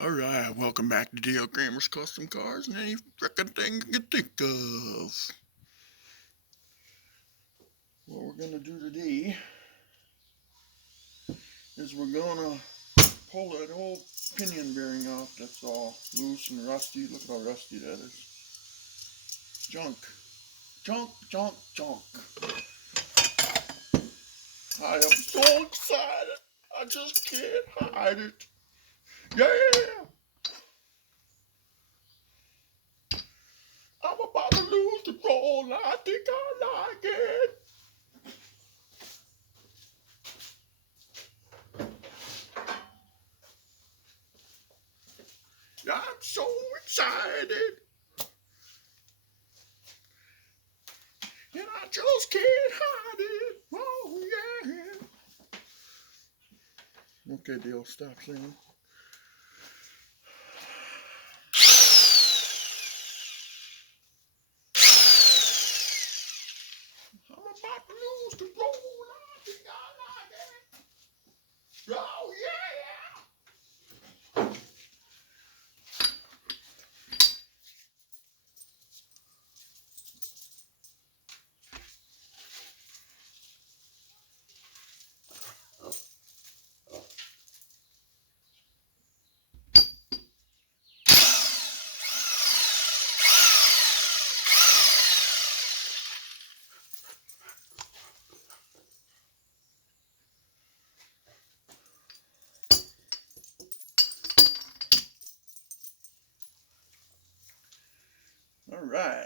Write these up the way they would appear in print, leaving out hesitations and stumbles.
Alright, welcome back to D.L. Kramer's Custom Cars and any frickin' thing you can think of. What we're gonna do today is we're gonna pull that old pinion bearing off that's all loose and rusty. Look at how rusty that is. Junk. Junk, junk, junk. I am so excited. I just can't hide it. Yeah! I'm about to lose control and I think I like it. I'm so excited. And I just can't hide it. Oh, yeah. Okay, Dale, stop singing. I'm about to lose control. I think I like it. Oh, yeah. All right.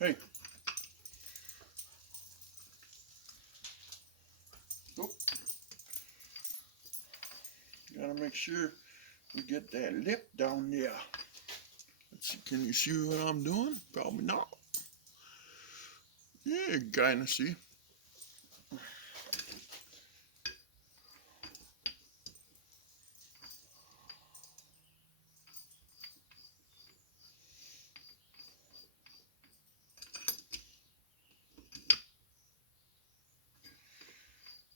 Hey. Oh, gotta make sure we get that lip down there. Let's see, can you see what I'm doing? Probably not. Yeah, kinda see.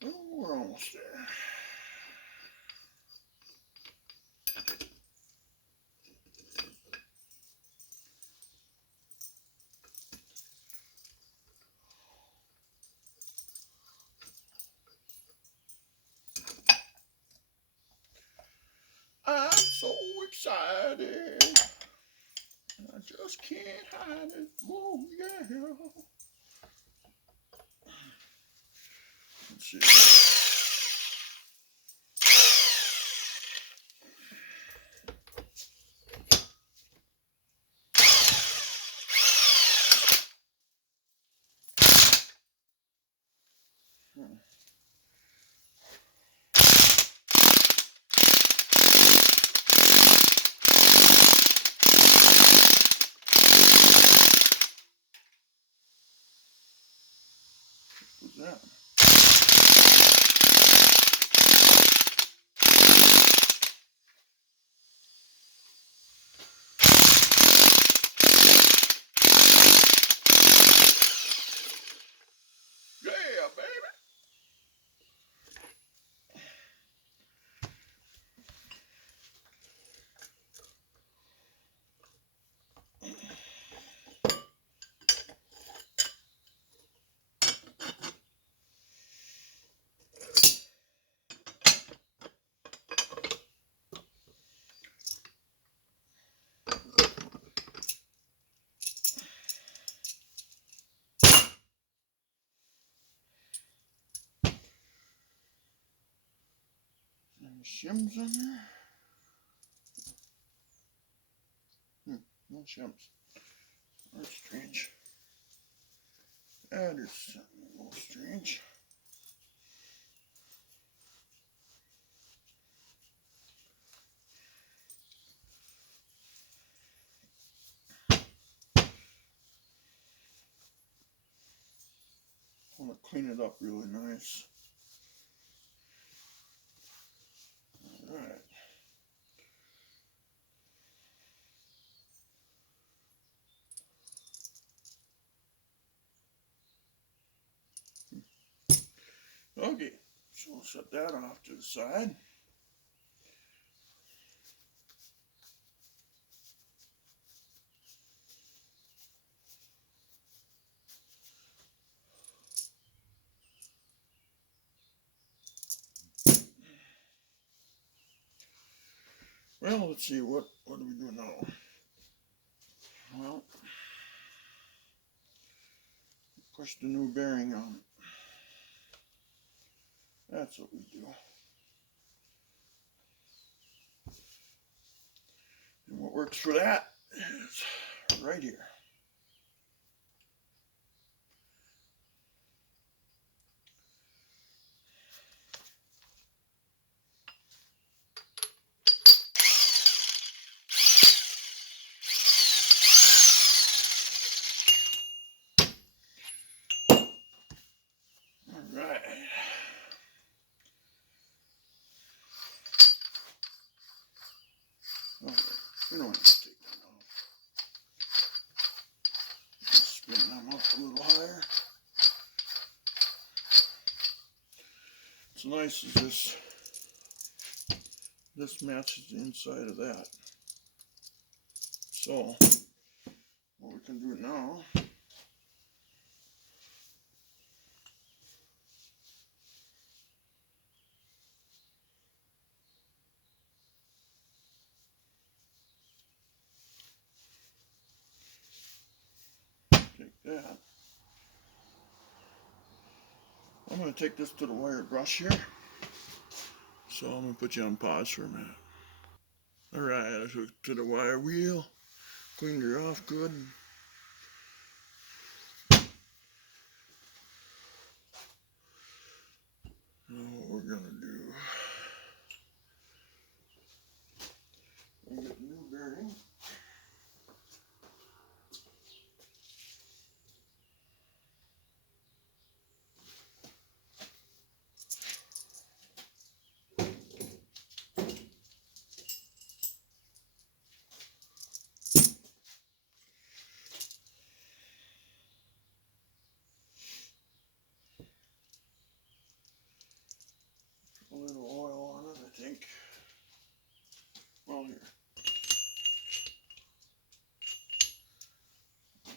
Oh, we're almost there. I'm so excited. I just can't hide it. Oh, yeah. Let's see. What's that? Yeah, baby. Any shims on there? No shims. That's strange. That is a little strange. I want to clean it up really nice. Alright. Okay, so we'll set that off to the side. Well, let's see, what do we do now? Well, push the new bearing on it. That's what we do. And what works for that is right here. All right. Okay, we don't have to take that off. Just spin them up a little higher. What's nice is this matches the inside of that. So what we can do now, take that. I'm going to take this to the wire brush here. So I'm going to put you on pause for a minute. Alright, I took it to the wire wheel, cleaned her off good. Now what we're going to do, we'll get the new bearing. A little oil on it, I think. Well, here.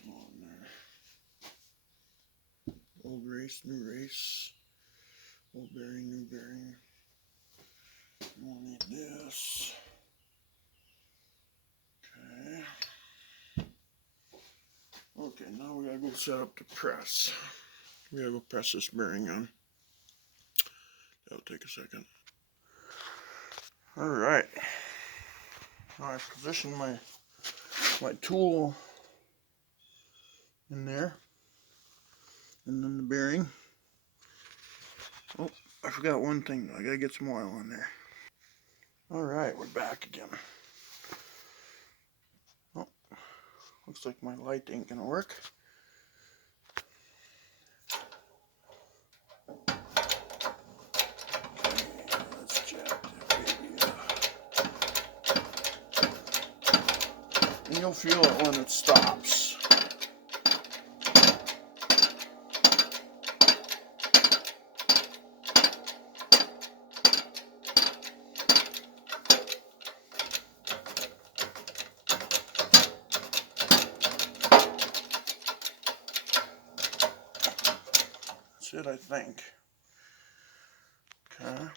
On there. Old race, new race. Old bearing, new bearing. We'll need this. Okay. Okay, now we gotta go set up the press. We gotta go press this bearing on. That'll take a second. Alright. Now I've positioned my tool in there. And then the bearing. Oh, I forgot one thing. I gotta get some oil on there. Alright, we're back again. Oh, looks like my light ain't gonna work. Let's jack that baby up. And you'll feel it when it stops. That's it, I think. Okay.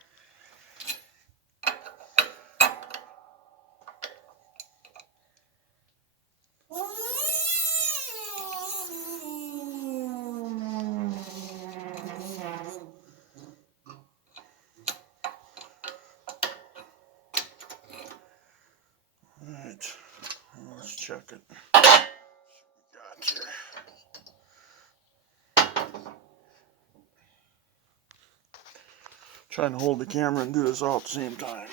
Alright, let's check it. Got here. Trying to hold the camera and do this all at the same time.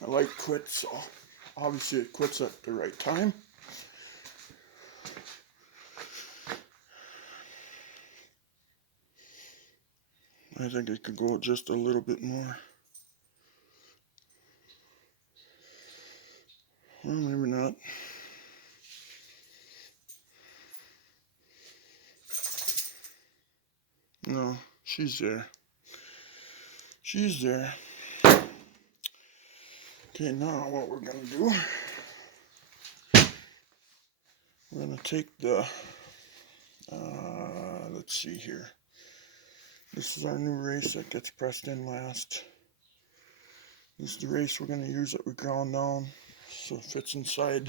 My light quit, so obviously it quits at the right time. I think I could go just a little bit more. Well, maybe not. No, she's there. She's there. Okay, now what we're gonna do we're going to take the, let's see here. This is our new race that gets pressed in last. This is the race we're going to use that we ground down so it fits inside.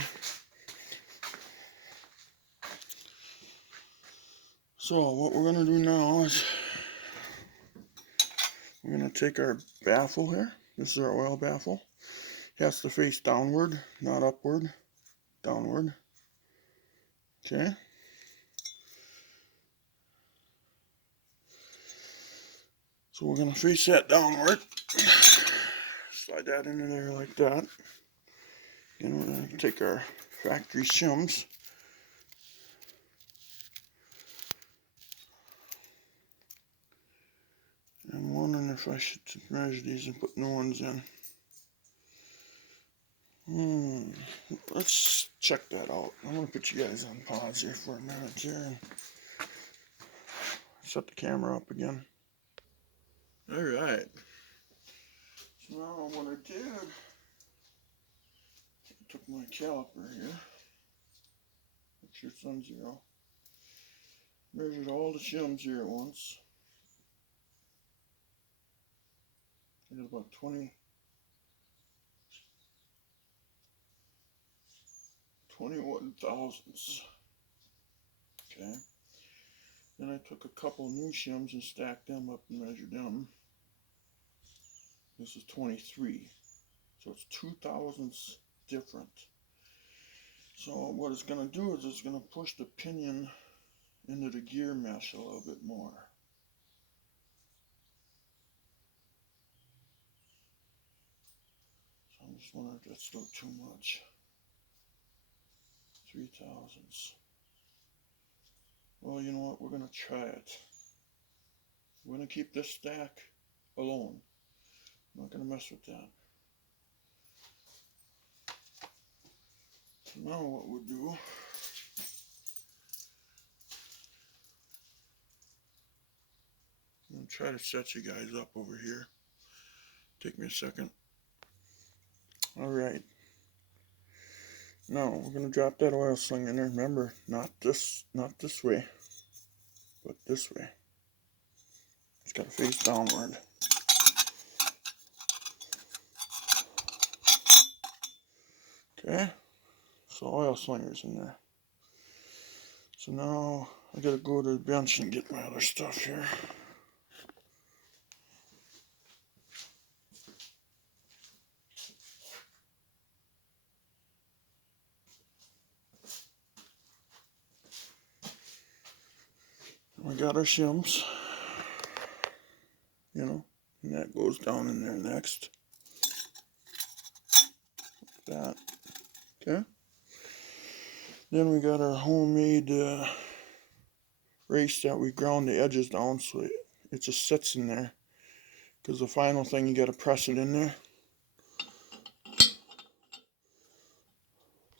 So what we're going to do now is we're going to take our baffle here. This is our oil baffle. It has to face downward, not upward. Downward. Okay. So we're going to face that downward. Slide that into there like that. Then we're going to take our factory shims. I'm wondering if I should measure these and put new ones in. Let's check that out. I'm going to put you guys on pause here for a minute here and set the camera up again. Alright. So now what I did, I took my caliper here. Make sure it's on 0. Measured all the shims here at once. I got about 20 21 thousandths. Okay. Then I took a couple new shims and stacked them up and measured them. This is 23. So it's 2 thousandths different. So what it's going to do is it's going to push the pinion into the gear mesh a little bit more. So I'm just wondering if that's still too much. 3 thousandths. Well, you know what? We're going to try it. We're going to keep this stack alone. I'm not going to mess with that. So now what we'll do, I'm going to try to set you guys up over here. Take me a second. Alright. Now we're going to drop that oil sling in there. Remember, not this way, but this way. It's got to face downward. Okay, so oil slinger's in there. So now I gotta go to the bench and get my other stuff here. We got our shims, you know, and that goes down in there next. Like that. Okay. Then we got our homemade race that we ground the edges down so it just sits in there. Because the final thing, you got to press it in there.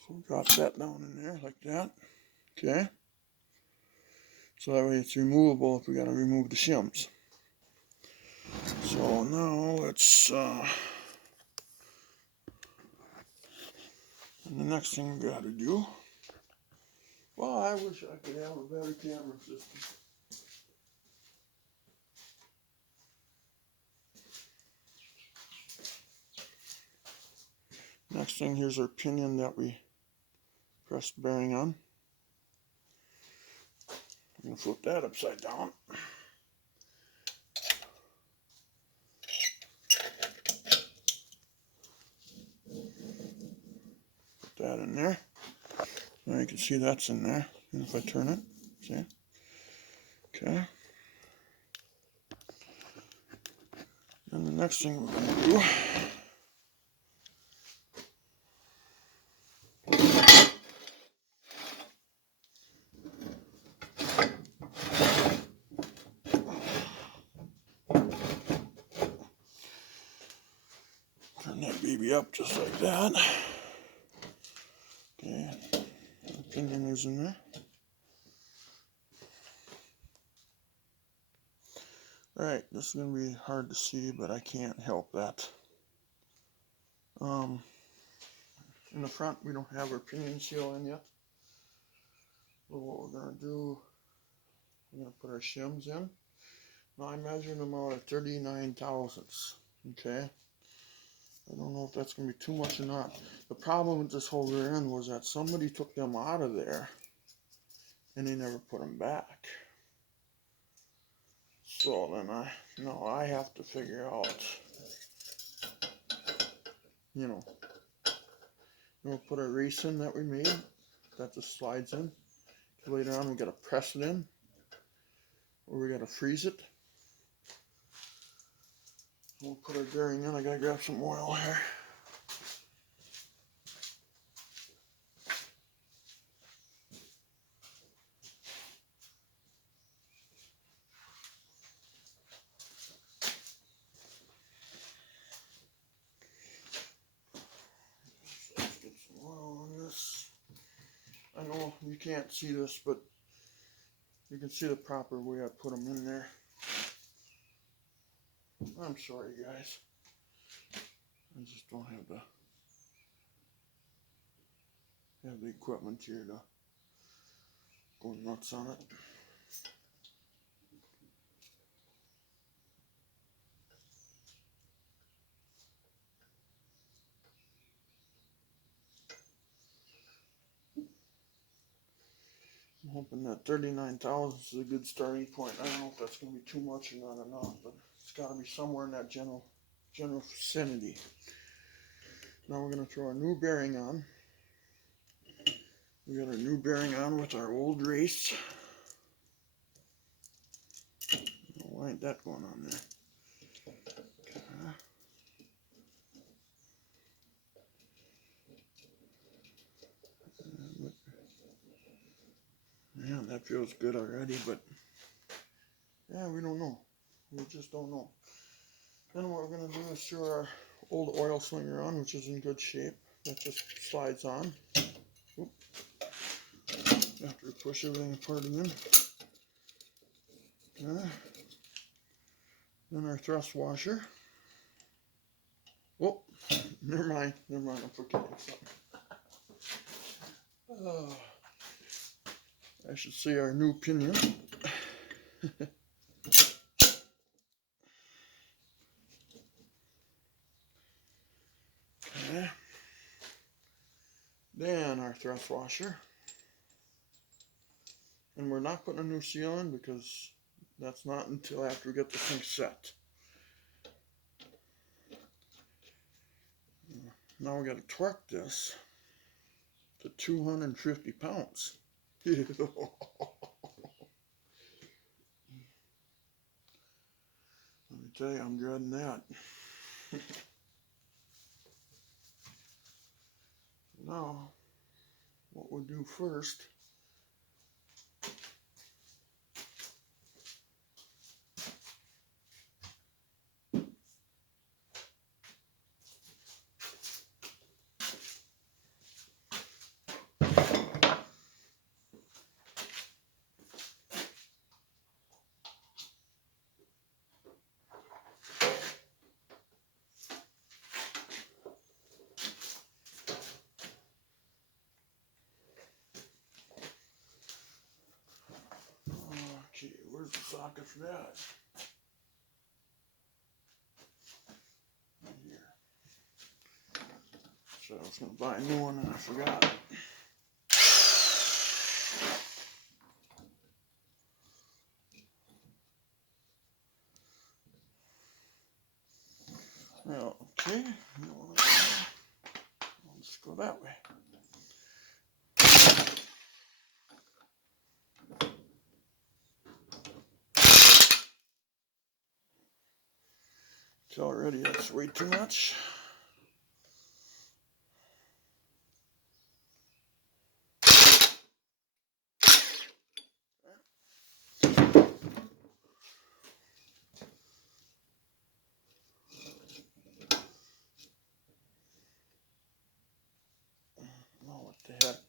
So drop that down in there like that. Okay. So that way it's removable if we got to remove the shims. So now let's, and the next thing we got to do, well, I wish I could have a better camera system. Next thing, here's our pinion that we pressed the bearing on. I'm going to flip that upside down. Put that in there. Now you can see that's in there. And if I turn it, see? Okay. And the next thing we're going to do, turn that baby up just like that. Okay, the pinion is in there. Alright, this is going to be hard to see, but I can't help that. In the front, we don't have our pinion seal in yet. So what we're going to do, we're going to put our shims in. Now I measured them out at 39 thousandths. Okay. I don't know if that's going to be too much or not. The problem with this whole rear end was that somebody took them out of there and they never put them back. So then I have to figure out, we'll put our race in that we made. That just slides in. Later on we got to press it in, or we got to freeze it. We'll put our bearing in. I gotta grab some oil here. Let's get some oil on this. I know you can't see this, but you can see the proper way I put them in there. I'm sorry, guys. I just don't have the equipment here to go nuts on it. I'm hoping that 39 thousandths is a good starting point. I don't know if that's going to be too much or not enough, but it's got to be somewhere in that general vicinity. Now we're going to throw a new bearing on. We got our new bearing on with our old race. Why ain't that going on there? Okay. Man, that feels good already, but yeah, we don't know. We just don't know. Then what we're going to do is throw our old oil slinger on, which is in good shape. That just slides on. Oop. After we push everything apart again. Okay. Then our thrust washer. Oh, never mind, I'm forgetting something. I should say our new pinion. Okay. Then our thrust washer. And we're not putting a new seal in because that's not until after we get the thing set. Now we got to torque this to 250 pounds. Let me tell you, I'm dreading that. Now, what we'll do first, okay, where's the socket for that? Right here. So I was going to buy a new one and I forgot. Well, okay, let's go that way. So already that's way too much. Oh, what the heck.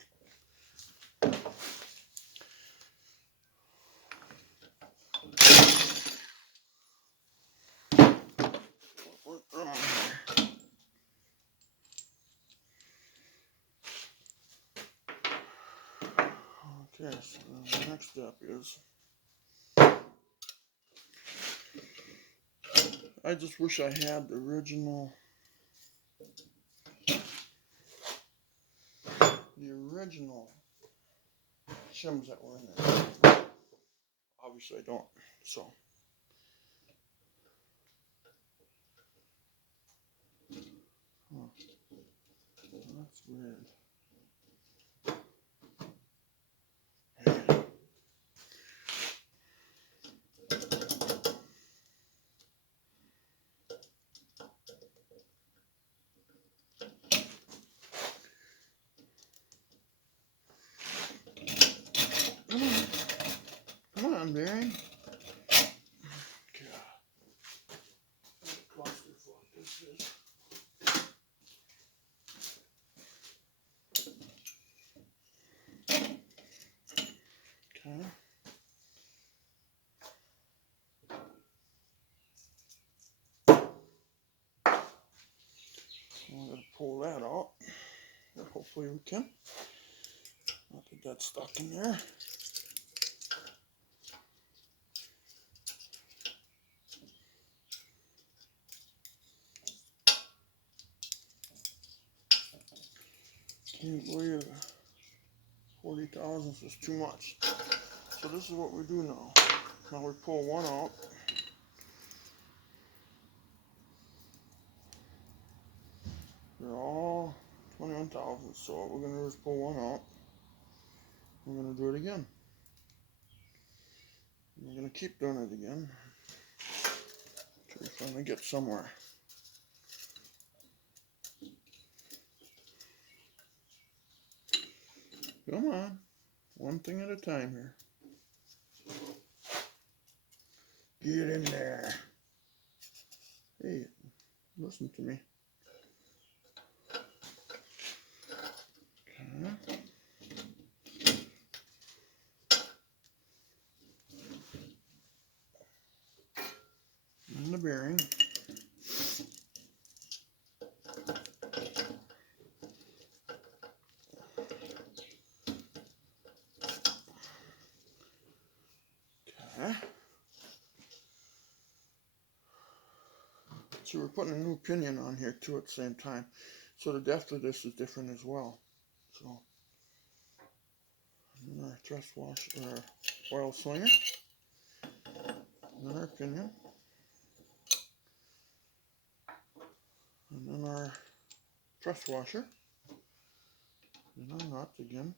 What went wrong here? Okay, so the next step is I just wish I had the original shims that were in there. Obviously I don't, so. Huh. That's weird. Come on, bearing. God. Clusterfuck this is. Okay. I'm going to pull that out. Hopefully we can. Not that that's stuck in there. Can't believe it. 40 thousandths is too much. So this is what we do now. Now we pull one out. They're all 21 thousandths. So what we're going to do is pull one out. We're going to do it again. And we're going to keep doing it again until we finally get somewhere. Come on. One thing at a time here. Get in there. Hey, listen to me. Okay. And the bearing. Okay. So we're putting a new pinion on here too at the same time. So the depth of this is different as well. So and then our thrust wash or oil slinger. And then our pinion. And then our thrust washer. And our nuts again.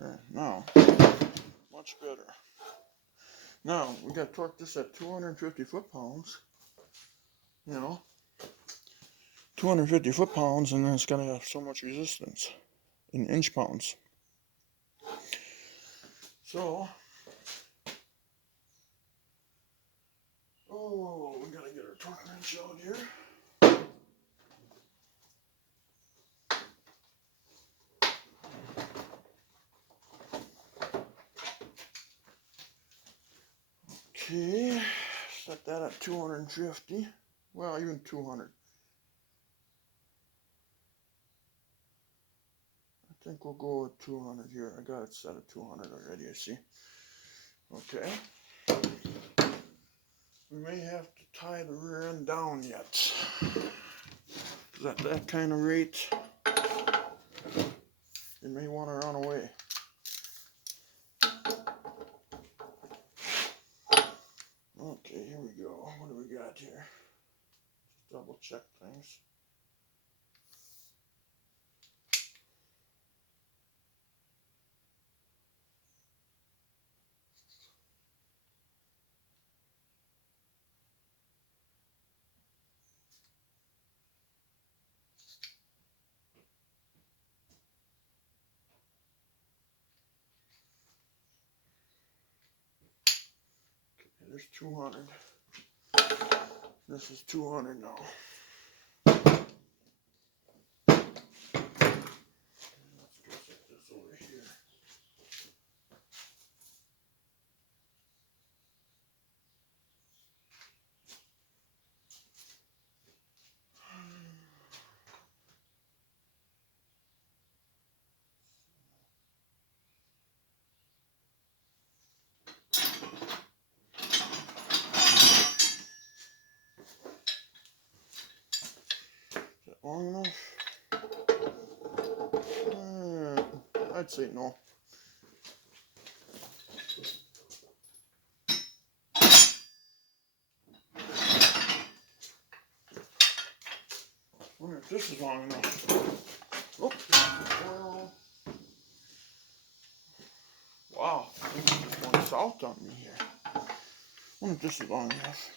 Okay, now, much better. Now, we got to torque this at 250 foot-pounds. You know, 250 foot-pounds, and then it's got to have so much resistance in inch-pounds. So, oh, we got to get our torque wrench out here. Okay, set that at 250. Well, even 200. I think we'll go with 200 here. I got it set at 200 already, I see. Okay. We may have to tie the rear end down yet. Because at that kind of rate, it may want to run away. Okay, here we go. What do we got here? Just double check things. Okay, there's 200. This is 200 now. long enough? I'd say no. I wonder if this is long enough. Oh, well, wow, it's going south on me here. I wonder if this is long enough.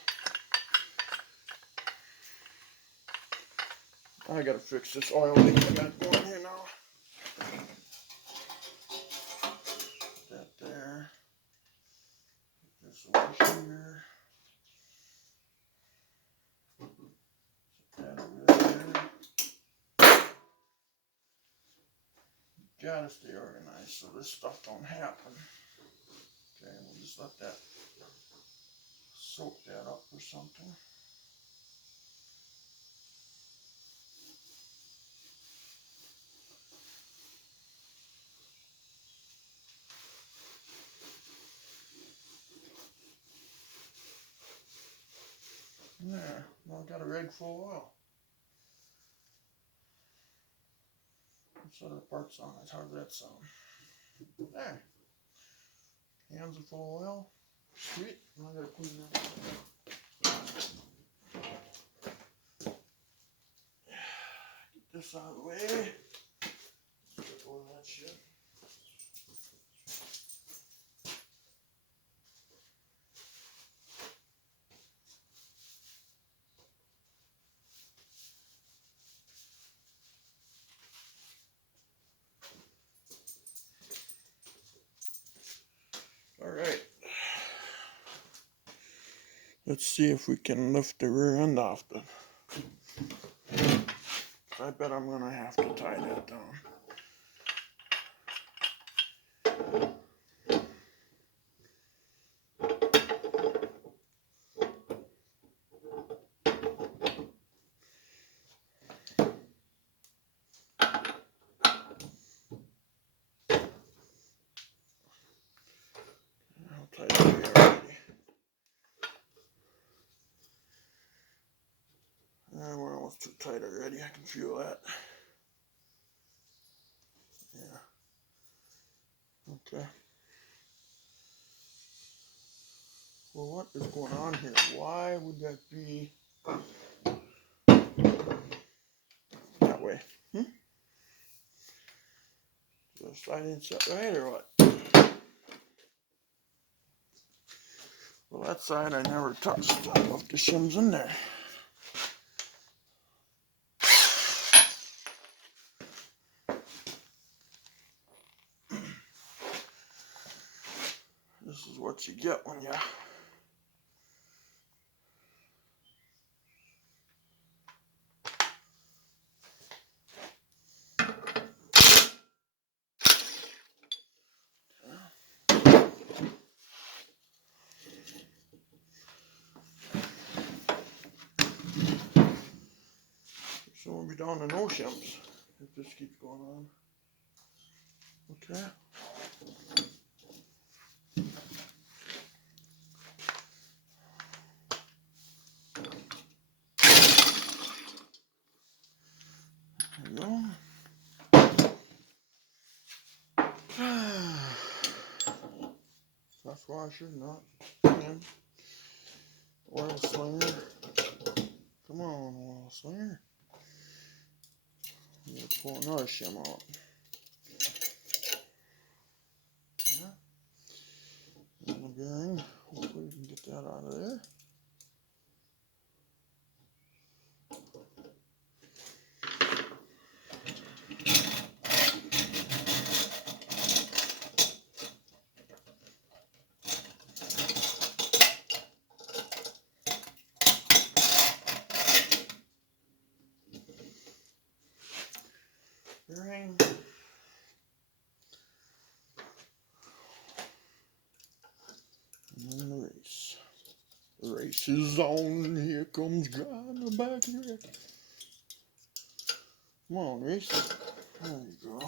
I gotta fix this oil leak I got going here now. That there. This over here. That over there. Gotta stay organized so this stuff don't happen. Okay, we'll just let that soak that up or something. There, now I've got a rag full of oil. Let's set our parts on it. How does that sound? There. Hands are full of oil. Sweet. Now I gotta clean that up. Get this out of the way. Get all that shit. Alright. Let's see if we can lift the rear end off the. I bet I'm gonna have to tie that down. I'll tie it here already. We're almost too tight already. I can feel that. Yeah. Okay. Well, what is going on here? Why would that be that way? The side ain't set right or what? Well, that side I never touched. I left the shims in there. This is what you get when you so we'll be down to no shims if this keeps going on. Okay. There we go. Flush washer, not pinion. Oil slinger. Come on, oil slinger. I'm gonna pull another shim out. Yeah. And the bearing. Hopefully we can get that out of there. Bearing. And then the race. The race is on. Here comes grinding the back of it. Come on, race. There you go.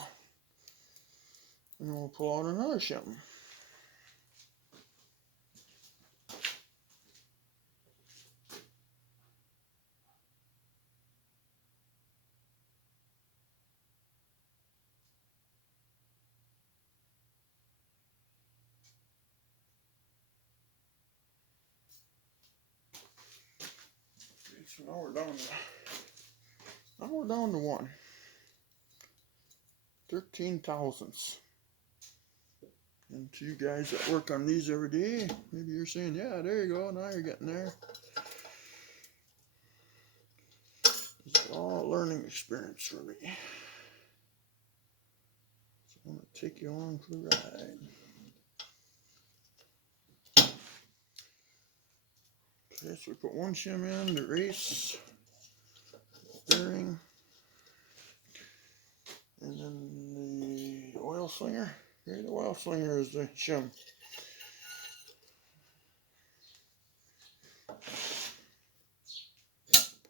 And then we'll pull out another shim. So now we're down to one. 13 thousandths. And to you guys that work on these every day, maybe you're saying, yeah, there you go, now you're getting there. It's all a learning experience for me. So I'm going to take you along for the ride. Okay, so we put one shim in, the race, bearing, and then the oil slinger. Here, the oil slinger is the shim.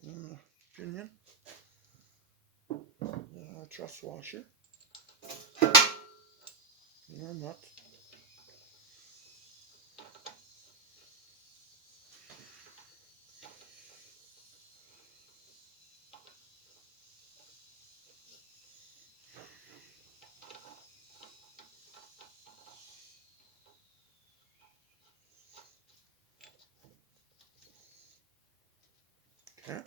And the pinion, the truss washer, and our nut. Okay.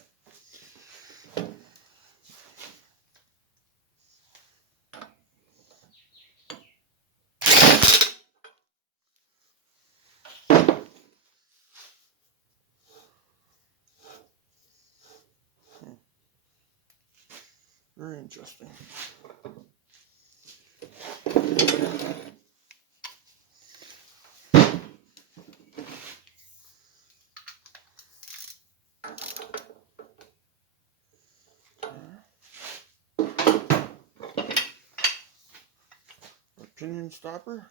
Very interesting. Our pinion stopper.